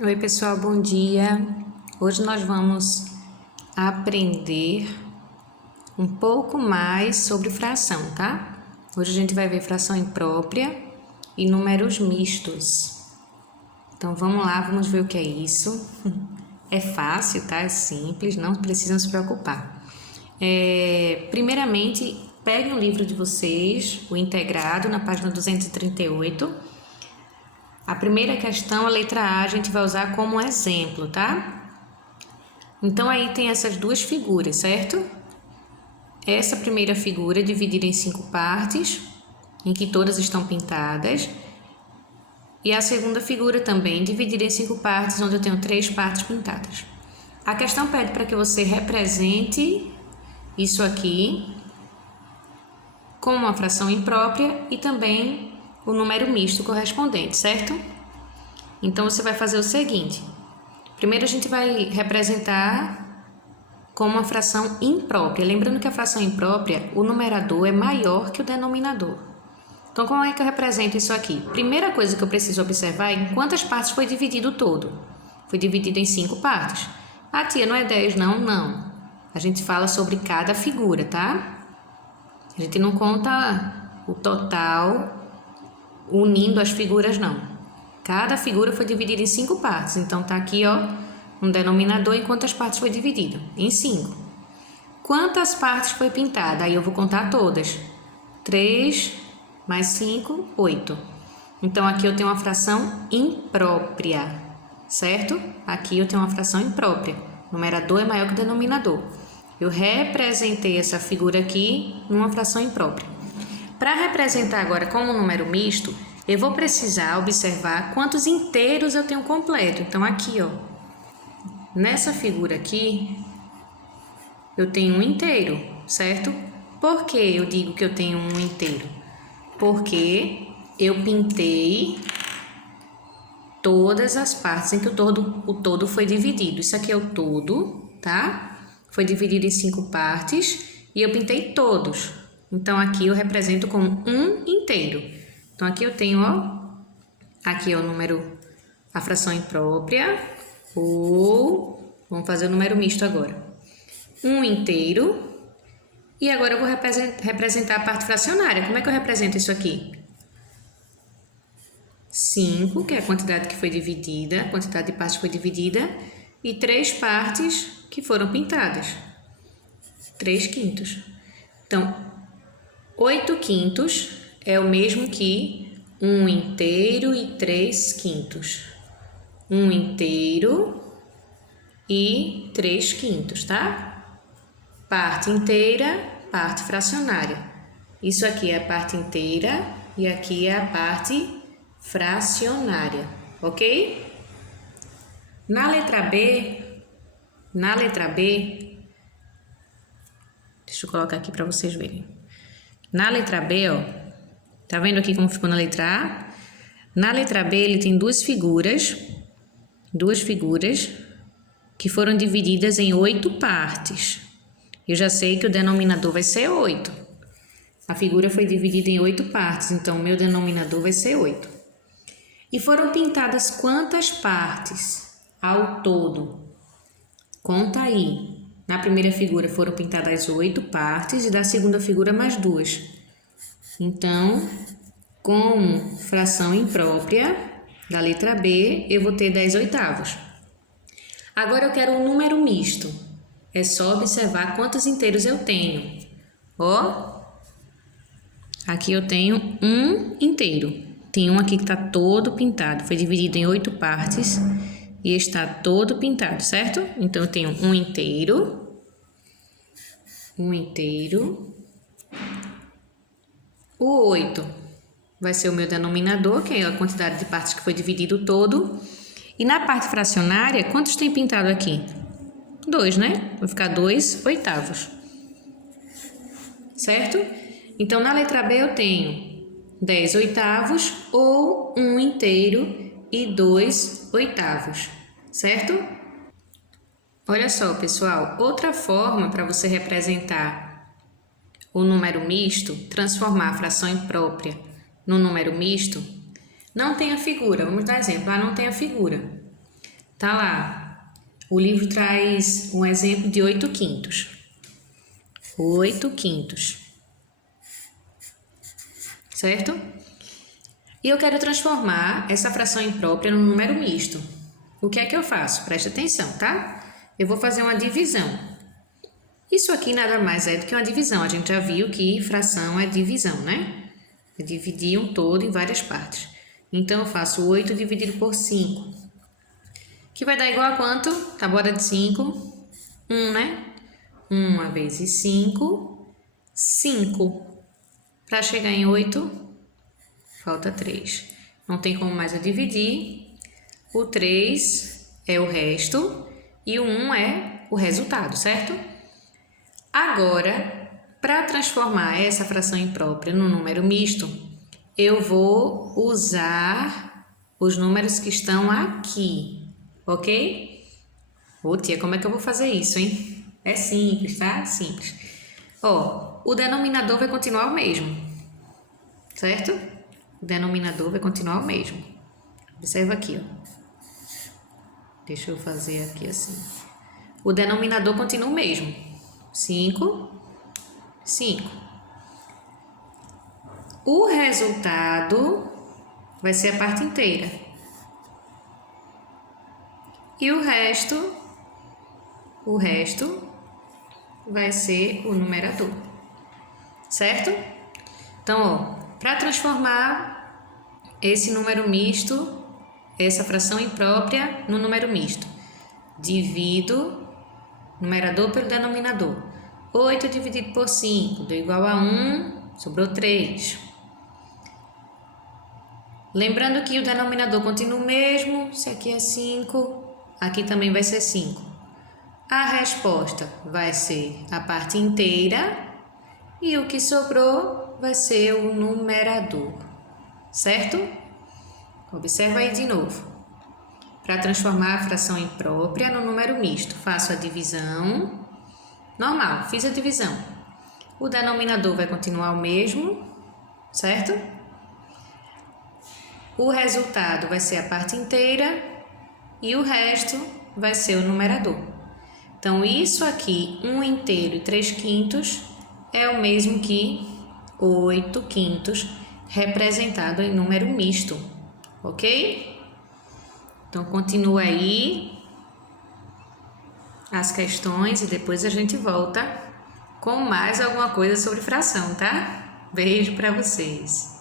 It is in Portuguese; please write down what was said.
Oi pessoal, bom dia. Hoje nós vamos aprender um pouco mais sobre fração, tá? Hoje a gente vai ver fração imprópria e números mistos. Então vamos lá, vamos ver o que é isso. É fácil, tá? É simples, não precisam se preocupar. Primeiramente, peguem o livro de vocês, o integrado, na página 238. A primeira questão, a letra A, a gente vai usar como exemplo, tá? Então, aí tem essas duas figuras, certo? Essa primeira figura é dividida em 5 partes, em que todas estão pintadas. E a segunda figura também, dividida em 5 partes, onde eu tenho 3 partes pintadas. A questão pede para que você represente isso aqui como uma fração imprópria e também o número misto correspondente, certo? Então, você vai fazer o seguinte. Primeiro, a gente vai representar como uma fração imprópria. Lembrando que a fração imprópria, o numerador é maior que o denominador. Então, como é que eu represento isso aqui? Primeira coisa que eu preciso observar é em quantas partes foi dividido o todo. Foi dividido em 5 partes. Ah, tia, não é 10, não? Não. A gente fala sobre cada figura, tá? A gente não conta o total unindo as figuras, não. Cada figura foi dividida em 5 partes. Então, tá aqui, ó, um denominador e quantas partes foi dividido? Em 5. Quantas partes foi pintada? Aí eu vou contar todas. 3 mais 5, 8. Então, aqui eu tenho uma fração imprópria, certo? Aqui eu tenho uma fração imprópria. O numerador é maior que o denominador. Eu representei essa figura aqui numa fração imprópria. Para representar agora como número misto, eu vou precisar observar quantos inteiros eu tenho completo. Então, aqui, ó, nessa figura aqui, eu tenho um inteiro, certo? Por que eu digo que eu tenho um inteiro? Porque eu pintei todas as partes em que o todo foi dividido. Isso aqui é o todo, tá? Foi dividido em 5 partes e eu pintei todos. Então, aqui eu represento como um inteiro. Então, aqui eu tenho, ó, aqui é o número, a fração imprópria, ou, vamos fazer o número misto agora. Um inteiro. E agora eu vou representar a parte fracionária. Como é que eu represento isso aqui? 5, que é a quantidade que foi dividida, a quantidade de partes que foi dividida, e 3 partes que foram pintadas. 3 quintos. Então, 8 quintos é o mesmo que 1 inteiro e 3 quintos. 1 inteiro e 3 quintos, tá? Parte inteira, parte fracionária. Isso aqui é a parte inteira e aqui é a parte fracionária, ok? Na letra B, deixa eu colocar aqui para vocês verem. Na letra B, ó, tá vendo aqui como ficou na letra A? Na letra B, ele tem duas figuras que foram divididas em 8 partes. Eu já sei que o denominador vai ser 8. A figura foi dividida em 8 partes, então o meu denominador vai ser 8. E foram pintadas quantas partes ao todo? Conta aí. Na primeira figura foram pintadas 8 partes e da segunda figura mais 2. Então, como fração imprópria da letra B, eu vou ter 10 oitavos. Agora eu quero um número misto. É só observar quantos inteiros eu tenho. Ó, aqui eu tenho um inteiro. Tem um aqui que está todo pintado. Foi dividido em 8 partes e está todo pintado, certo? Então, eu tenho um inteiro. O 8 vai ser o meu denominador, que é a quantidade de partes que foi dividido todo. E na parte fracionária, quantos tem pintado aqui? 2, né? Vai ficar 2 oitavos. Certo? Então, na letra B eu tenho 10 oitavos ou 1 inteiro e 2 oitavos. Certo? Olha só, pessoal. Outra forma para você representar o número misto, transformar a fração imprópria no número misto, não tem a figura. Vamos dar exemplo. Não tem a figura. Tá lá. O livro traz um exemplo de 8 quintos. 8 quintos. Certo? E eu quero transformar essa fração imprópria num número misto. O que é que eu faço? Preste atenção, tá? Eu vou fazer uma divisão. Isso aqui nada mais é do que uma divisão. A gente já viu que fração é divisão, né? É dividir um todo em várias partes. Então, eu faço 8 dividido por 5. Que vai dar igual a quanto? Tabuada de 5. 1, né? 1 vezes 5. 5. Para chegar em 8, falta 3. Não tem como mais eu dividir. O 3 é o resto e o 1 é o resultado, certo? Agora, para transformar essa fração imprópria no número misto, eu vou usar os números que estão aqui, ok? Ô tia, como é que eu vou fazer isso, hein? É simples, tá? Simples. Ó, o denominador vai continuar o mesmo, certo? O denominador vai continuar o mesmo. Observa aqui, ó. Deixa eu fazer aqui assim. O denominador continua o mesmo. 5, 5. O resultado vai ser a parte inteira. E o resto vai ser o numerador. Certo? Então, ó, para transformar esse número misto, essa fração imprópria no número misto, divido numerador pelo denominador. 8 dividido por 5 deu igual a 1, sobrou 3. Lembrando que o denominador continua o mesmo, se aqui é 5, aqui também vai ser 5. A resposta vai ser a parte inteira e o que sobrou vai ser o numerador, certo? Observa aí de novo. Para transformar a fração imprópria no número misto, faço a divisão normal, fiz a divisão. O denominador vai continuar o mesmo, certo? O resultado vai ser a parte inteira e o resto vai ser o numerador. Então, isso aqui, 1 inteiro e 3 quintos, é o mesmo que 8 quintos, representado em número misto, ok? Então, continua aí as questões e depois a gente volta com mais alguma coisa sobre fração, tá? Beijo para vocês!